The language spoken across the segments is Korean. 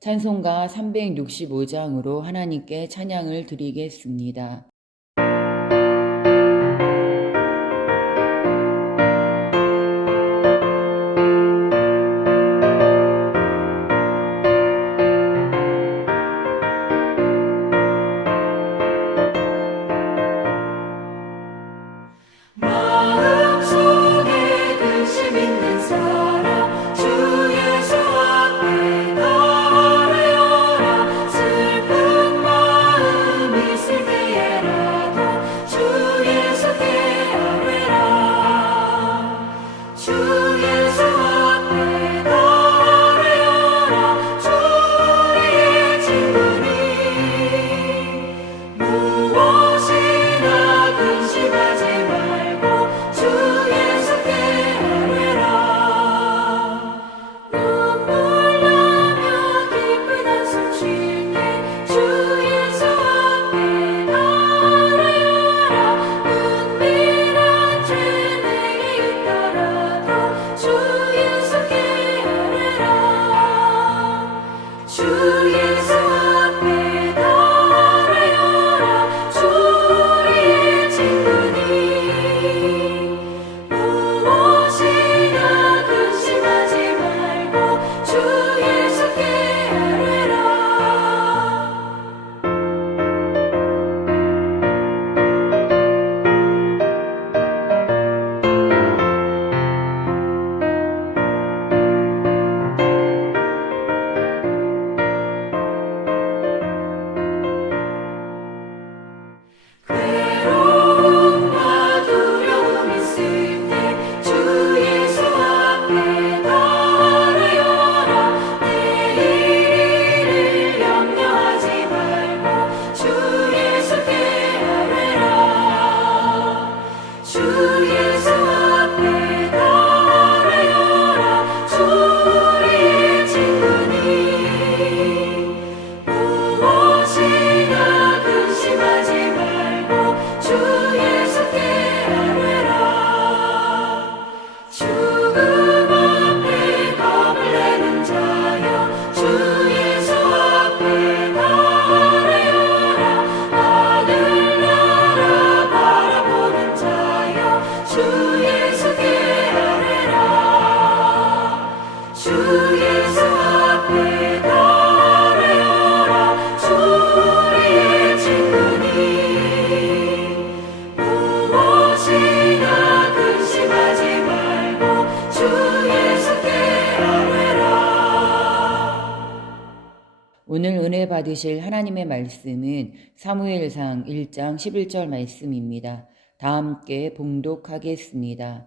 찬송가 365장으로 하나님께 찬양을 드리겠습니다. 오늘 은혜 받으실 하나님의 말씀은 사무엘상 1장 11절 말씀입니다. 다 함께 봉독하겠습니다.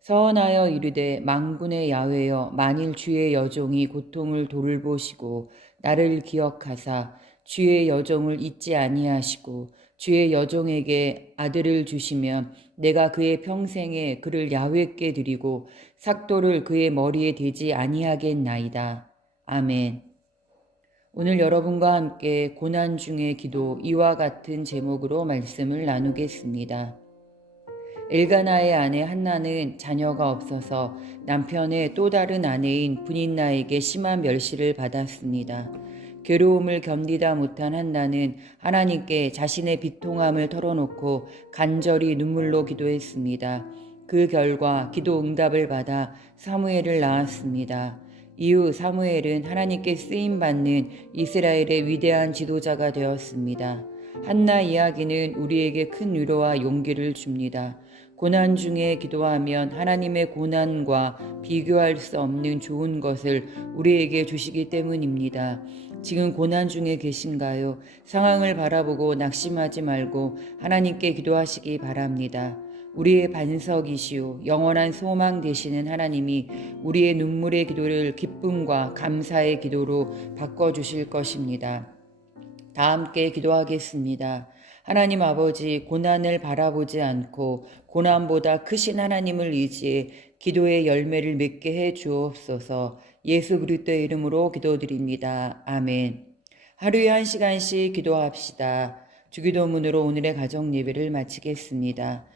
서원하여 이르되 망군의 야훼여 만일 주의 여종이 고통을 돌보시고 나를 기억하사 주의 여종을 잊지 아니하시고 주의 여종에게 아들을 주시면 내가 그의 평생에 그를 야훼께 드리고 삭도를 그의 머리에 대지 아니하겠나이다. 아멘. 오늘 여러분과 함께 고난 중의 기도 이와 같은 제목으로 말씀을 나누겠습니다. 엘가나의 아내 한나는 자녀가 없어서 남편의 또 다른 아내인 분인나에게 심한 멸시를 받았습니다. 괴로움을 견디다 못한 한나는 하나님께 자신의 비통함을 털어놓고 간절히 눈물로 기도했습니다. 그 결과 기도 응답을 받아 사무엘을 낳았습니다. 이후 사무엘은 하나님께 쓰임 받는 이스라엘의 위대한 지도자가 되었습니다. 한나 이야기는 우리에게 큰 위로와 용기를 줍니다. 고난 중에 기도하면 하나님의 고난과 비교할 수 없는 좋은 것을 우리에게 주시기 때문입니다. 지금 고난 중에 계신가요? 상황을 바라보고 낙심하지 말고 하나님께 기도하시기 바랍니다. 우리의 반석이시오 영원한 소망 되시는 하나님이 우리의 눈물의 기도를 기쁨과 감사의 기도로 바꿔 주실 것입니다. 다 함께 기도하겠습니다. 하나님 아버지 고난을 바라보지 않고 고난보다 크신 하나님을 의지해 기도의 열매를 맺게 해 주옵소서. 예수 그리스도의 이름으로 기도드립니다. 아멘. 하루에 한 시간씩 기도합시다. 주기도문으로 오늘의 가정 예배를 마치겠습니다.